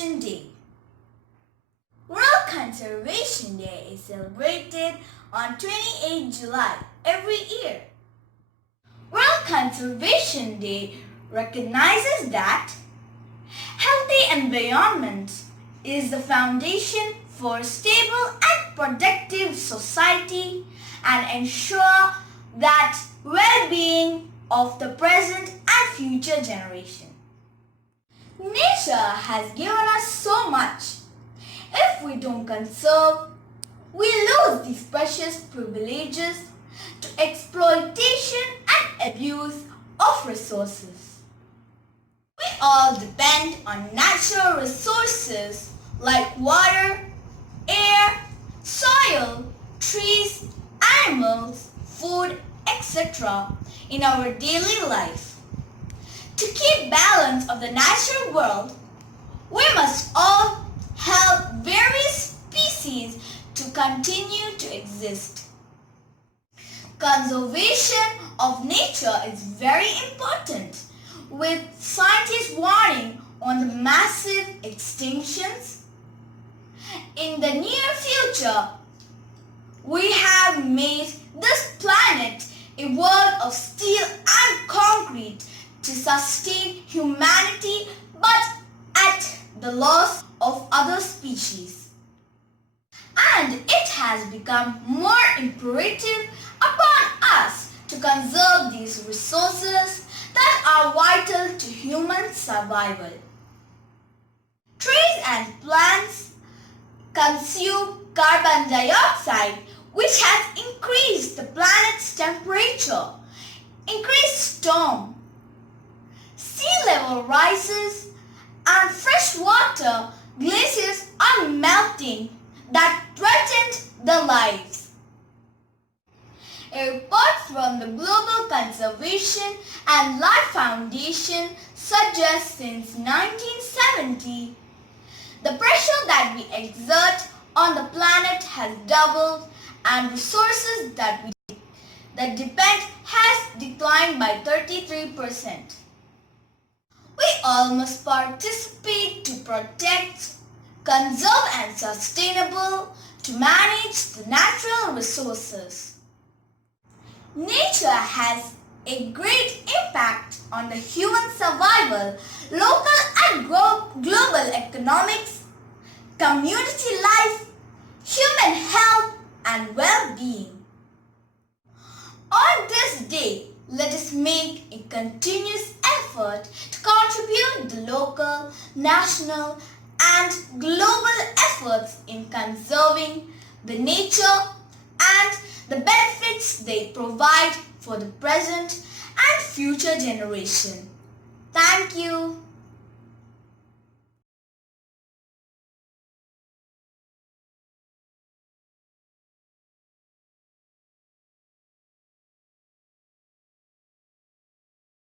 Conservation Day. World Conservation Day is celebrated on 28 July every year. World Conservation Day recognizes that healthy environment is the foundation for stable and productive society and ensure that well-being of the present and future generation. Nature has given us so much. If we don't conserve, we lose these precious privileges to exploitation and abuse of resources. We all depend on natural resources like water, air, soil, trees, animals, food, etc. in our daily life. To keep balance of the natural world, we must all help various species to continue to exist. Conservation of nature is very important, with scientists warning on the massive extinctions. In the near future, we have made this planet a world of steel and concrete to sustain humanity, but at the loss of other species. And it has become more imperative upon us to conserve these resources that are vital to human survival. Trees and plants consume carbon dioxide, which has increased the planet's temperature, increased storm. Sea level rises and freshwater glaciers are melting that threatened the lives. A report from the Global Conservation and Life Foundation suggests since 1970, the pressure that we exert on the planet has doubled and resources that depend has declined by 33%. We all must participate to protect, conserve and sustainable to manage the natural resources. Nature has a great impact on the human survival, local and global economics, community life, human health and well-being. On this day, let us make a continuous effort to contribute the local, national and global efforts in conserving the nature and the benefits they provide for the present and future generation. Thank you.